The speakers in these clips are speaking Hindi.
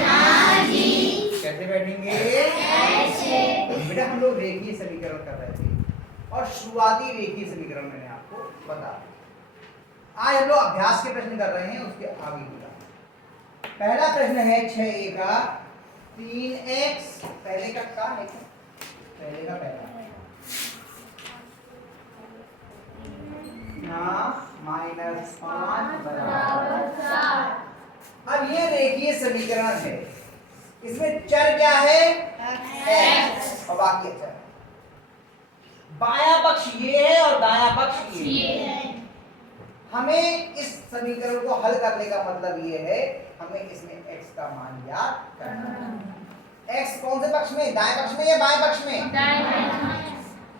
हाँ जी। कैसे बैठेंगे? ऐसे। बेटा हम लोग रेखीय समीकरण कर रहे थे और शुरुआती रेखीय समीकरण मैंने आपको बता दिया। आज हम लोग अभ्यास के प्रश्न कर रहे हैं, उसके आगे की पहला प्रश्न है 6A का 3x पहले का क्या है? पहले का पहला -5 बराबर 4। अब ये रेखीय समीकरण है, इसमें चर क्या है? x और बाकी चर। बायां पक्ष ये है और दायां पक्ष ये है। हमें इस समीकरण को हल करने का मतलब ये है, हमें इसमें x का मान ज्ञात करना है। x कौन से पक्ष में? दाएं पक्ष में या बाएं पक्ष में?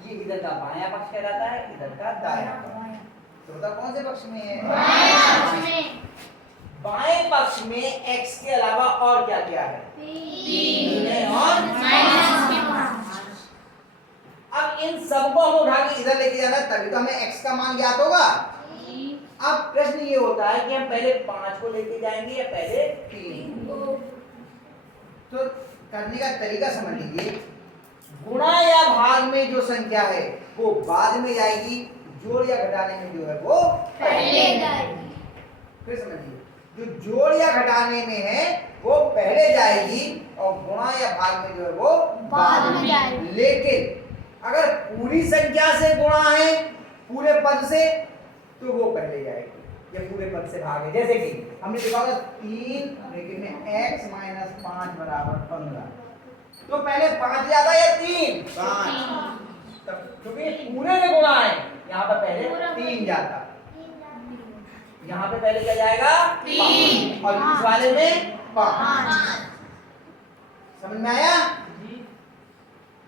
ये इधर का बायां पक्ष कहलाता है, इधर का दायां पक्ष। तो बता कौन से पक्ष में है? बाएं पक्ष में। बाएं पक्ष में x के अलावा और क्या क्या है? 3 और -5। अब इन सबको हम उठा के इधर लेके जाना है, तभी तो हमें x का मान ज्ञात होगा। अब प्रश्न ये होता है कि हम पहले 5 को लेके जाएंगे या पहले 3 को। तो करने का तरीका समझ लीजिए, गुणा या भाग में जो संख्या है वो बाद में जाएगी, जोड़ या घटाने में जो है वो पहले जाएगी। फिर समझिए, जो जोड़ या घटाने में है वो पहले जाएगी और गुणा या भाग में जो है वो बाद में जाएगी। लेकिन अगर पूरी संख्या से गुणा है पूरे पद से तो वो पहले जाएगी या पूरे पद से भाग है। जैसे कि हमने लिखा होगा 3 लेकिन में x - 5 बराबर 15, तो पहले 5 जाता या 3? 5। तब क्योंकि पूरे में गुणा है, यहाँ पर पहले 3 जाता, यहाँ पे पहले क्या जाएगा? 3 और इस वाले में 5। समझ में आया?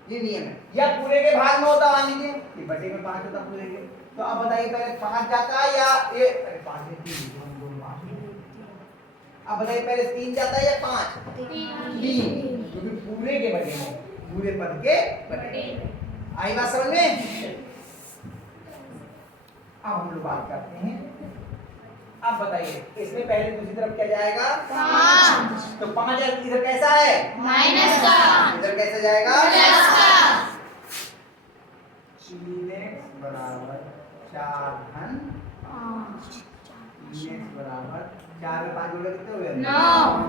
ये नियम है। या पूरे के भाग में होता, मान लीजिए कि बटे में 5 होता पूरे के, तो अब बताइए पहले 5 जाता या ये 5 में 3, अब बताइए पहले 3 जाता या 5? 3, क्योंकि पूरे के बटे में, पूरे पद के बटे। आई बात समझ में? अब हम लोग बात करते हैं, अब बताइए इसमें पहले दूसरी तरफ क्या जाएगा? 5। तो 5 इधर कैसा है? माइनस का। इधर कैसा जाएगा? प्लस का। 3x बराबर 4 धन 3x बराबर 4 में 5 जोड़े कितने हो गए? 9।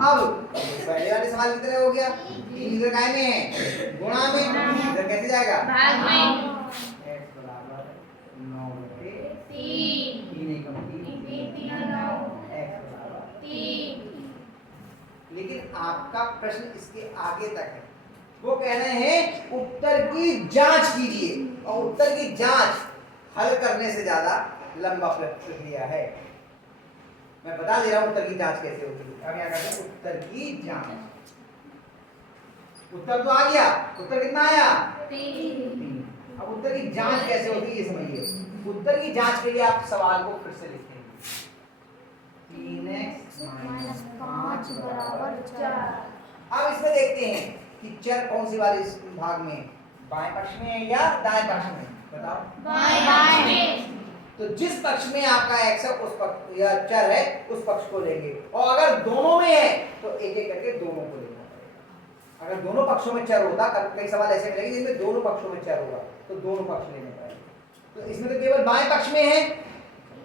अब पहले वाले सवाल कितने हो गया? 3 इधर काय में है? गुणा में। इधर कैसे जाएगा? भाग में। x बराबर 9 बटे 3। 3 एकम 3 x बराबर 3। लेकिन आपका प्रश्न इसके आगे तक है, वो कह रहे हैं उत्तर की जांच कीजिए, और उत्तर की जांच हल करने से ज्यादा लंबा प्रक्रिया है। मैं बता दे रहा हूं उत्तर की जांच कैसे होती है। अब यहाँ करते हैं उत्तर की जांच। उत्तर तो आ गया, उत्तर कितना आया? 3। अब उत्तर की जांच कैसे होती है ये समझिए। उत्तर की जांच के लिए आप सवाल को फिर से लिखेंगे, 3x - 5 बराबर 4। अब इसमें देखते हैं कि चर कौन सी वाले भाग में, बाएं पक्ष में है या दाएं पक्ष में? बताओ। बाएं में। तो जिस पक्ष में आपका x है उस पक्ष या चर है उस पक्ष को लेंगे, और अगर दोनों में है तो एक एक करके दोनों को लेना पड़ेगा। अगर दोनों पक्षों में चर होता, कई सवाल ऐसे मिलेंगे जिनमें दोनों पक्षों में चर होगा, तो दोनों पक्ष लेने पड़ेंगे। तो इसमें तो केवल बाएं पक्ष में है,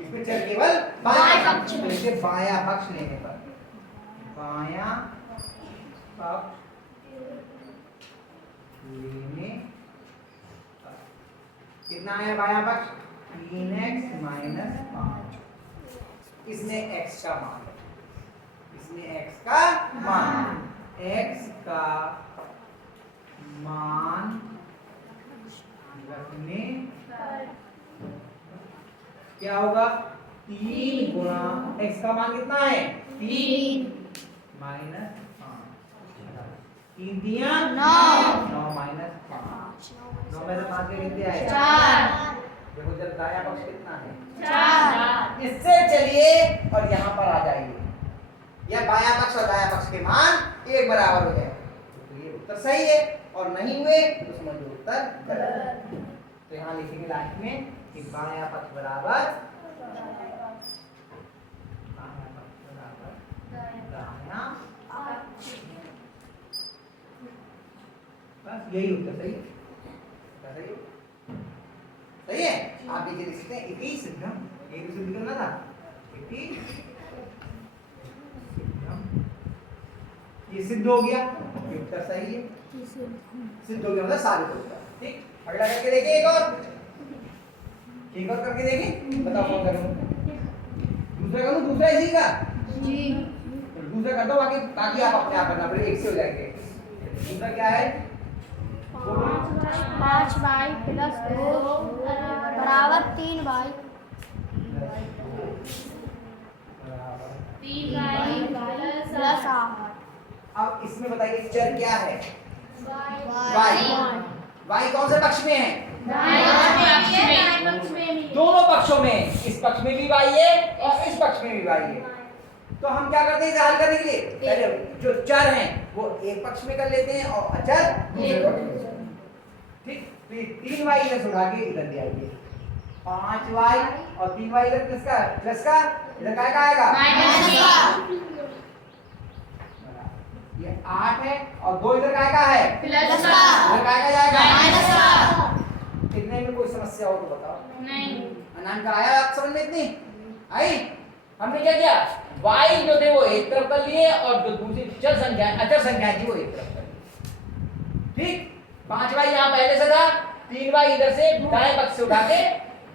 इसमें चर केवल बाएं पक्ष में, इसे बायां पक्ष लेने पर बायां पक्ष लेने पर कितना आया बायां पक्ष? 3x - 5। इसमें x का मान है, इसमें x का मान, x का मान रखने क्या होगा? 3 गुणा x का मान कितना है? 3 - 5। 3 दिया 9 - 5, 9 में से 5 के कितने आए? 4। देखो जब दायां पक्ष कितना है? 4। इससे चलिए और यहाँ पर आ जाइए, या बायां पक्ष और दायां पक्ष के मान एक बराबर हो जाए तो ये उत्तर सही है, और नहीं हुए तो समझो उत्तर गलत। तो यहाँ लिखेंगे लास्ट में कि बायां पक्ष बराबर दायां बस यही उत्तर सही है। सही है, सही है। आप नीचे लिख सकते हैं इति सिद्धम, एक सिद्ध करना था, इति सिद्धम, ये सिद्ध हो गया, ये उत्तर सही है। सिद्ध हो गया मतलब साबित हो गया। ठीक, अगला करके देखिए, एक और करके देखिए, बताओ कौन करूं? दूसरा करूं? दूसरा इसी का जी। दूसरा कर दो, बाकी आप अपने आप करना पड़ेगा, एक से हो जाएंगे। दूसरा क्या है? 5y + 2 बराबर 3y 3y + 8। अब इसमें बताइए चर क्या है? y y कौन से पक्ष में है? दाएं पक्ष में। दोनों पक्षों में, इस पक्ष में भी y है और इस पक्ष में भी y है। तो हम क्या करते हैं इसे हल करने के लिए? पहले जो चर हैं वो एक पक्ष में कर लेते हैं और अचर दूसरे पक्ष में। ठीक, तो ये 3y इधर से उठा के इधर ले आइए, 5y और 3y इधर प्लस का इधर क्या आएगा? ये 8 है और 2 इधर का है प्लस का, इधर का जाएगा माइनस का। कितने में कोई समस्या हो तो बताओ। नहीं। अनान का आया आप समझ में? इतनी आई? हमने क्या किया? y जो थे वो एक तरफ कर लिए और जो दूसरी चर संख्या अचर संख्या थी वो एक तरफ कर ली। ठीक, 5y यहाँ पहले से था, 3y इधर से दाएं पक्ष से उठा के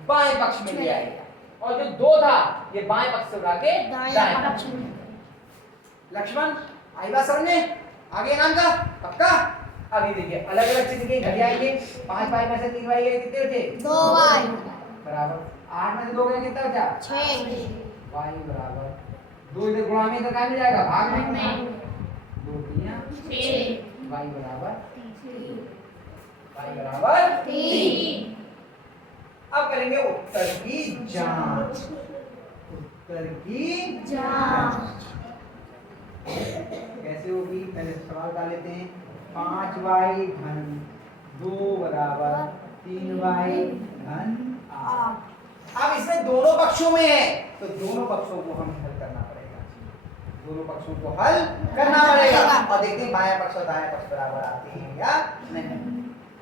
बाएं पक्ष में ले आएगा और जो 2 था ये बाएं पक्ष से उठा के दाएं पक्ष में। लक्ष्मण आई बात समझ में? आगे नाम का पक्का? अभी देखिए अलग अलग चीज के घट जाएंगे। 5y में से 3y गए कितने बचे? 2y बराबर 8 में से 2 गए कितना बचा? 6 y बराबर 2 इधर गुणा में इधर क्या मिल जाएगा? भाग में 2 3 6 y बराबर 3। 3। अब करेंगे उत्तर की जांच। उत्तर की जांच कैसे होगी? पहले सवाल डाल लेते हैं। 5y धन 2 बराबर 3y धन 8। अब इसमें दोनों पक्षों में है तो दोनों पक्षों को हम हल करना पड़ेगा। दोनों पक्षों को हल करना पड़ेगा और देखते हैं बायां पक्ष और दायां पक्ष बराबर आते हैं या नहीं।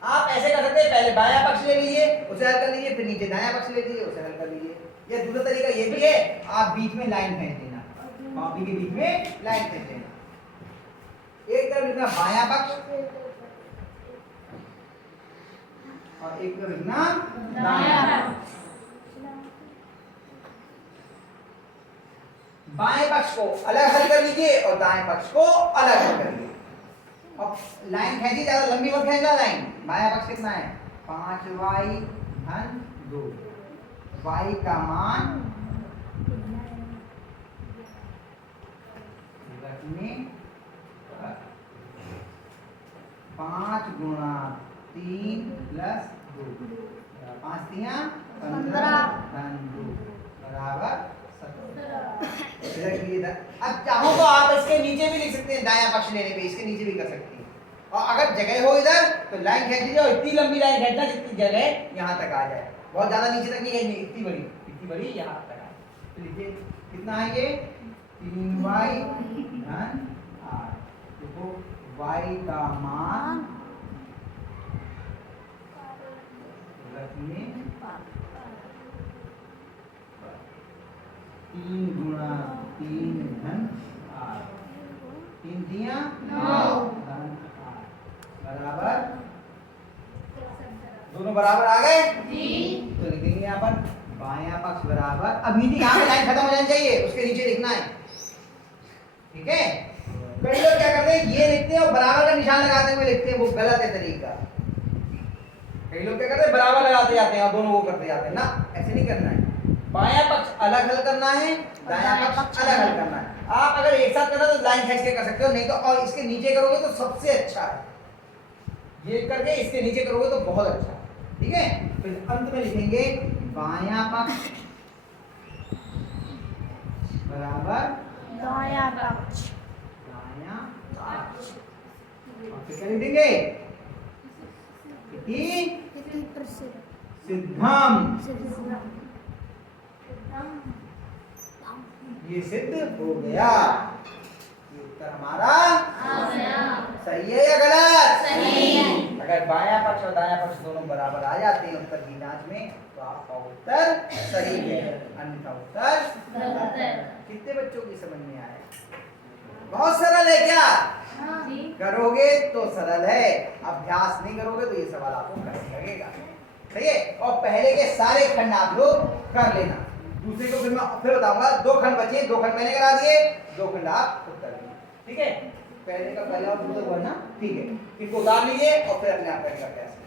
आप ऐसे कर सकते हैं, पहले बायां पक्ष ले लीजिए उसे हल कर लीजिए, फिर नीचे दायां पक्ष ले लीजिए उसे हल कर लीजिए। या दूसरा तरीका ये भी है, आप बीच में लाइन खींच देना, कॉपी के बीच में लाइन खींच देना। एक तरफ लिखना बायां पक्ष और एक तरफ लिखना दायां पक्ष। बाएं पक्ष को अलग हल कर लीजिए और दाएं पक्ष को अलग हल कर लीजिए। अब लाइन खींची, ज्यादा लंबी मत खींचना लाइन। बायां पक्ष कितना है? 5y धन 2, y का मान रखने 5 गुणा 3 प्लस 2, 5 3 15 धन 2 बराबर 17। अब चाहो तो आप इसके नीचे भी लिख सकते हैं, दायां पक्ष लेने पे इसके नीचे भी कर सकते हैं। और अगर जगह हो इधर तो लाइन खींच लीजिए और इतनी लंबी लाइन खींचना जितनी जगह यहाँ तक आ जाए, बहुत ज्यादा नीचे तक नहीं खींचनी, इतनी बड़ी यहाँ तक आए। तो लिखिए कितना है ये? 3y धन 8। देखो y का मान रखने 3 गुणा 3 धन 8, 3 दिया 9 धन 8 बराबर, दोनों बराबर आ गए जी। तो लिखेंगे यहाँ पर बायां पक्ष बराबर, अब नीचे यहाँ पे लाइन खत्म हो जानी चाहिए, उसके नीचे लिखना है। ठीक है, कई लोग क्या करते हैं ये लिखते हैं और बराबर का निशान लगाते हुए लिखते हैं, वो गलत है तरीका। कई लोग क्या करते हैं बराबर लगाते जाते हैं और दोनों वो करते जाते हैं ना, ऐसे नहीं करना है। बायां पक्ष अलग हल करना है, दायां पक्ष अलग हल करना है। आप अगर एक साथ करना तो लाइन खींच के कर सकते हो, नहीं तो और इसके नीचे करोगे तो सबसे अच्छा है। ये करके इसके नीचे करोगे तो बहुत अच्छा है। ठीक है, फिर अंत में लिखेंगे बायां पक्ष बराबर दायां पक्ष। दायां पक्ष और फिर क्या लिखेंगे? सिद्धम। ये सिद्ध हो गया। ये उत्तर हमारा सही है या गलत? सही है। बायां पक्ष और दायां पक्ष दोनों बराबर आ जाते हैं उत्तर की जांच में तो आपका उत्तर सही है, अन्यथा उत्तर गलत है। कितने बच्चों की समझ में आया? बहुत सरल है क्या? करोगे तो सरल है, अभ्यास नहीं करोगे तो ये सवाल आपको कठिन लगेगा। सही है। और पहले के सारे खंड आप लोग कर लेना, दूसरे को फिर मैं फिर बताऊंगा। 2 खंड बचे, 2 खंड मैंने करा दिए, 2 खंड आप खुद कर लीजिए। ठीक है, पहले का पहला और दूसरा हुआ ना, ठीक है। इनको उतार लीजिए और फिर अपने आप करने का प्रयास